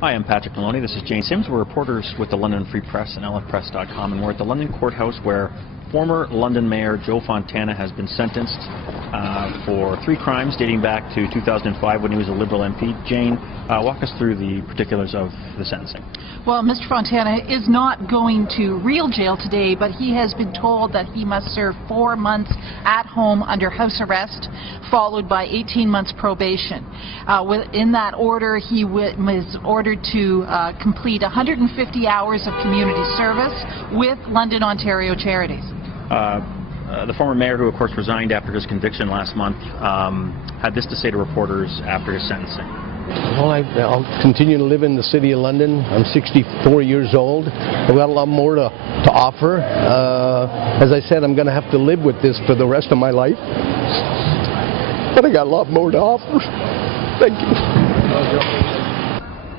Hi, I'm Patrick Maloney. This is Jane Sims. We're reporters with the London Free Press and lfpress.com, and we're at the London courthouse where former London Mayor Joe Fontana has been sentenced for 3 crimes dating back to 2005 when he was a Liberal MP. Jane, walk us through the particulars of the sentencing. Well, Mr. Fontana is not going to real jail today, but he has been told that he must serve 4 months at home under house arrest, followed by 18 months probation. In that order, he was ordered to complete 150 hours of community service with London, Ontario charities. The former mayor, who of course resigned after his conviction last month, had this to say to reporters after his sentencing. Well, I'll continue to live in the City of London. I'm 64 years old. I've got a lot more to offer. As I said, I'm going to have to live with this for the rest of my life. But I got a lot more to offer. Thank you.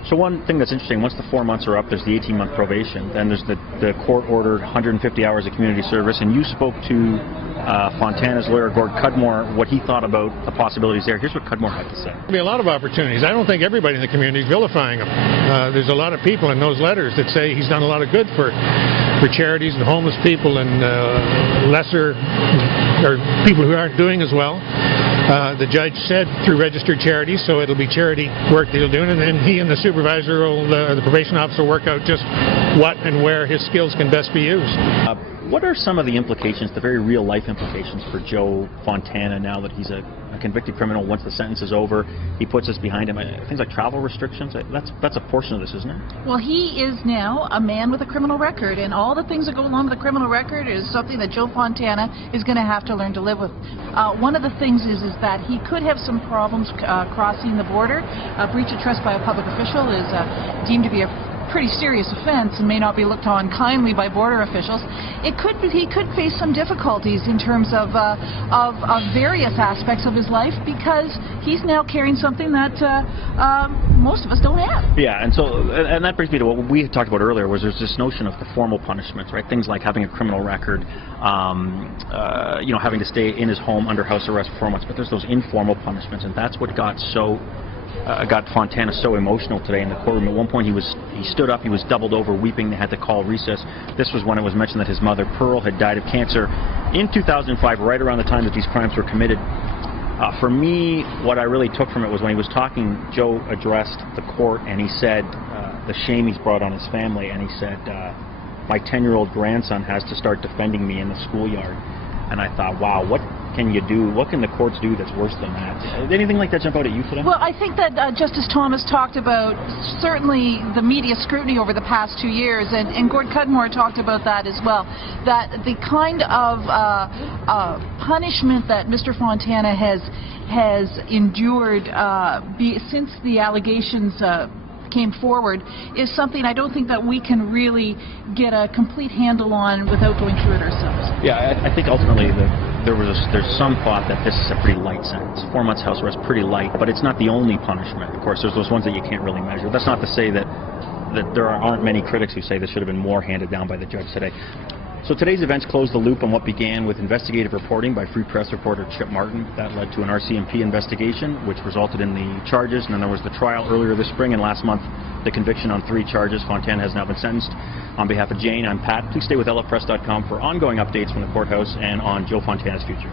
So one thing that's interesting, once the 4 months are up, there's the 18-month probation. Then there's the court-ordered 150 hours of community service. And you spoke to Fontana's lawyer, Gord Cudmore, what he thought about the possibilities there. Here's what Cudmore had to say. There'll be a lot of opportunities. I don't think everybody in the community is vilifying him. There's a lot of people in those letters that say he's done a lot of good for charities and homeless people and lesser or people who aren't doing as well. The judge said through registered charities, so it'll be charity work that he'll do, and then he and the supervisor or the probation officer work out just what and where his skills can best be used. What are some of the implications, the very real-life implications for Joe Fontana now that he's a convicted criminal? Once the sentence is over, he puts this behind him. Things like travel restrictions, that's a portion of this, isn't it? Well, he is now a man with a criminal record, and all the things that go along with a criminal record is something that Joe Fontana is going to have to learn to live with. One of the things is that he could have some problems crossing the border. Breach of trust by a public official is deemed to be a pretty serious offense and may not be looked on kindly by border officials. He could face some difficulties in terms of various aspects of his life because he's now carrying something that most of us don't have. Yeah, and that brings me to what we had talked about earlier, was there's this notion of the formal punishments, right? Things like having a criminal record, having to stay in his home under house arrest for 4 months, but there's those informal punishments, and that's what got Fontana so emotional today in the courtroom. At one point he stood up, he was doubled over weeping, they had to call recess. This was when it was mentioned that his mother Pearl had died of cancer in 2005, right around the time that these crimes were committed. For me, what I really took from it was when he was talking, Joe addressed the court and he said the shame he's brought on his family, and he said my 10-year-old grandson has to start defending me in the schoolyard. And I thought, wow, what can you do? What can the courts do that's worse than that? Did anything like that jump out at you today? Well, I think that Justice Thomas talked about certainly the media scrutiny over the past 2 years, and Gord Cudmore talked about that as well, that the kind of punishment that Mr. Fontana has endured since the allegations came forward is something I don't think that we can really get a complete handle on without going through it ourselves. Yeah, I think ultimately there's some thought that this is a pretty light sentence. 4 months house arrest, pretty light, but it's not the only punishment. Of course, there's those ones that you can't really measure. That's not to say that there aren't many critics who say this should have been more handed down by the judge today. So today's events closed the loop on what began with investigative reporting by Free Press reporter Chip Martin. That led to an RCMP investigation, which resulted in the charges, and then there was the trial earlier this spring, and last month the conviction on 3 charges. Fontana has now been sentenced. On behalf of Jane, I'm Pat. Please stay with lfpress.com for ongoing updates from the courthouse and on Joe Fontana's future.